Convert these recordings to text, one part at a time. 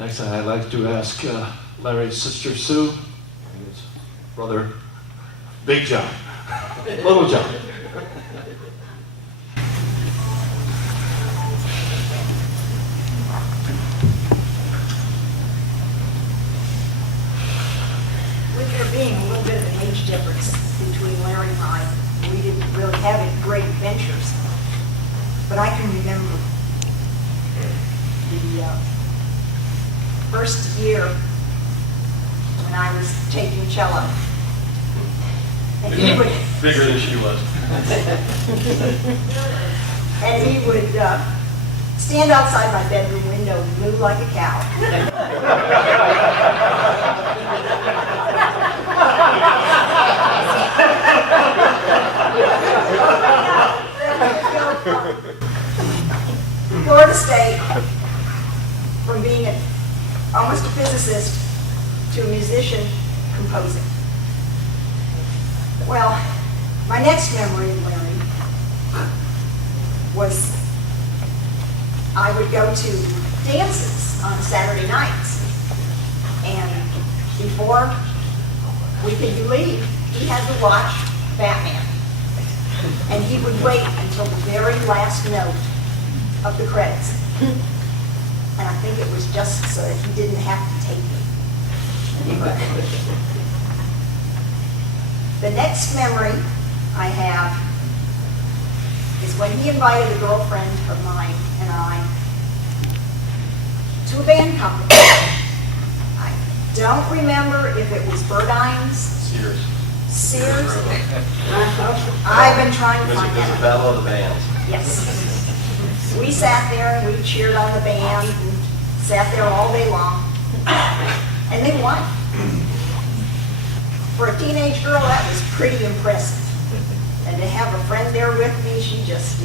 Next, I'd like to ask Larry's sister Sue and his brother Big John, Little John. With there being a little bit of an age difference between Larry and I, we didn't really have any great adventures. But I can remember the first year when I was taking cello. And he would Bigger than she was. and he would stand outside my bedroom window and moo like a cow. Florida State, from being almost a physicist to a musician composing. Well, my next memory of Larry was I would go to dances on Saturday nights, and before we could leave, he had to watch Batman, and he would wait until the very last note of the credits. And I think it was just so that he didn't have to take me. The next memory I have is when he invited a girlfriend of mine and I to a band company. I don't remember if it was Birdine's. Sears? I've been trying to find There's out. a battle of the bands. Yes. We sat there and we cheered on the band and sat there all day long. And they won. For a teenage girl, that was pretty impressive. And to have a friend there with me, she just,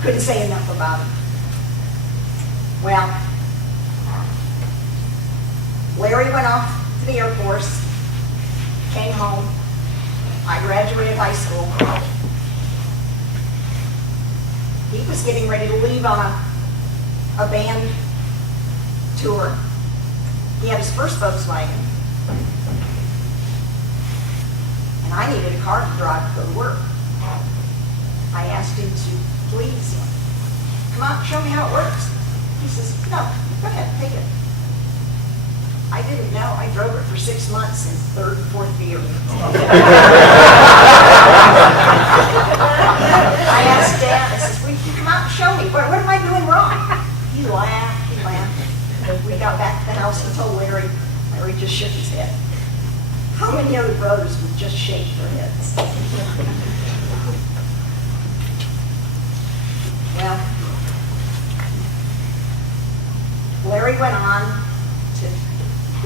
couldn't say enough about it. Well, Larry went off to the Air Force, came home. I graduated high school. He was getting ready to leave on a band tour. He had his first Volkswagen. And I needed a car to drive to go to work. I asked him to please come out and show me how it works. He says, no, go ahead, take it. I didn't know. I drove it for 6 months in third and fourth gear. I asked Dad, I says, will you come out and show me? What am I doing wrong? He laughed. We got back to the house and told Larry. Larry just shook his head. How many other brothers would just shake their heads? Well, Larry went on to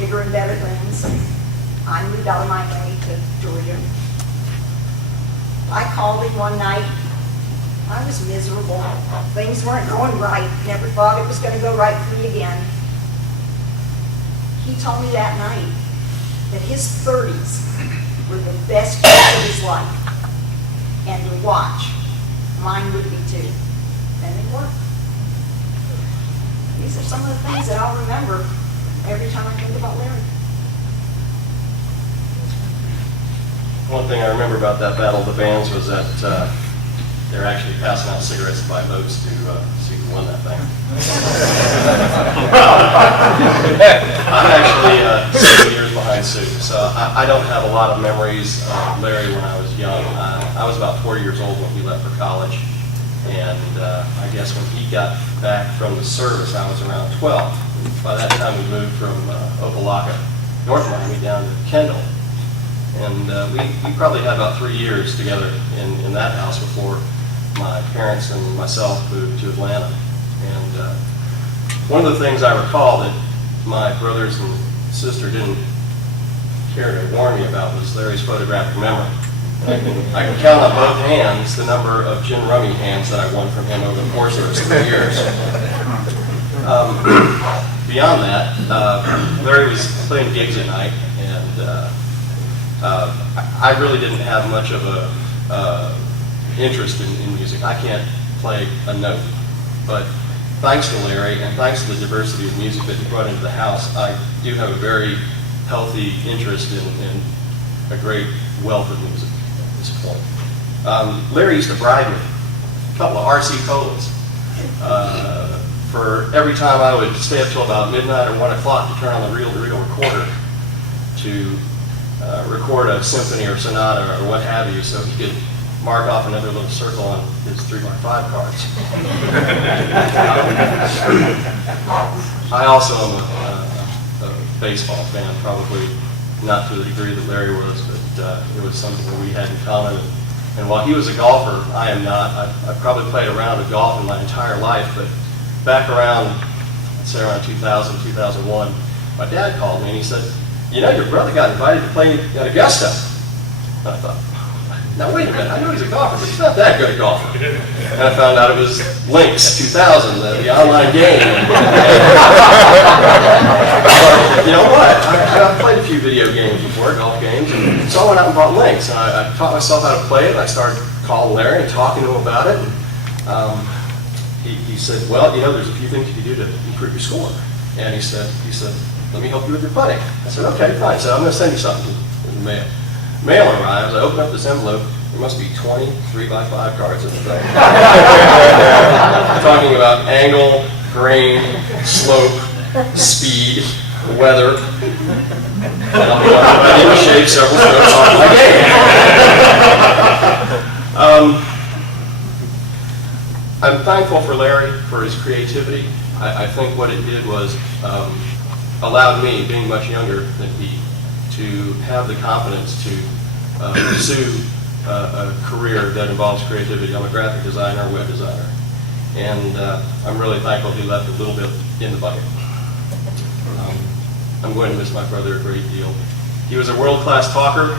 bigger and better things. I moved out of Miami to Georgia. I called him one night. I was miserable. Things weren't going right. Never thought it was going to go right for me again. He told me that night that his 30s were the best years of his life. And to watch, mine would be too. And they were. These are some of the things that I'll remember every time I think about Larry. One thing I remember about that battle of the bands was that they're actually passing out cigarettes by boats to see who won that thing. I'm actually 7 years behind Sue, so I don't have a lot of memories of Larry when I was young. I was about 4 years old when he left for college, and I guess when he got back from the service, I was around 12. By that time, we moved from Opelika, North Miami, down to Kendall. And we probably had about 3 years together in that house before my parents and myself moved to Atlanta. And one of the things I recall that my brothers and sister didn't care to warn me about was Larry's photographic memory. I can count on both hands the number of gin rummy hands that I won from him over the course of those 3 years. Beyond that, Larry was playing gigs at night, and I really didn't have much of a interest in music. I can't play a note, but thanks to Larry and thanks to the diversity of music that he brought into the house, I do have a very healthy interest in a great wealth of music at this point. Larry used to bribe me a couple of RC Colas for every time I would stay up till about midnight or 1 o'clock to turn on the reel-to-reel recorder to record a symphony or sonata or what have you, so he could mark off another little circle on his 3x5 cards. I also am a baseball fan, probably not to the degree that Larry was, but it was something that we had in common. And while he was a golfer, I am not. I've probably played a round of golf in my entire life, but back around, I'd say around 2000, 2001, my dad called me and he said, you know, your brother got invited to play at Augusta. And I thought, now wait a minute, I know he's a golfer, but he's not that good a golfer. And I found out it was Lynx 2000, the online game. You know what? I've played a few video games before, golf games, and so I went out and bought Lynx. And I taught myself how to play it, and I started calling Larry and talking to him about it. And, he said, well, you know, there's a few things you can do to improve your score. And he said, let me help you with your putting. I said, okay, fine. So I'm going to send you something in the mail. Mail arrives, I open up this envelope, there must be 20 3x5 cards in the thing. Talking about angle, grain, slope, speed, weather, and I'm in shape several strokes off my game. I'm thankful for Larry for his creativity. I think what it did was allowed me, being much younger than he, to have the confidence to pursue a career that involves creativity. I'm a graphic designer, web designer, and I'm really thankful he left a little bit in the bucket. I'm going to miss my brother a great deal. He was a world-class talker.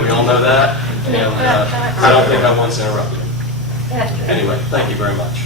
We all know that, and I don't think I once interrupted him. Anyway, thank you very much.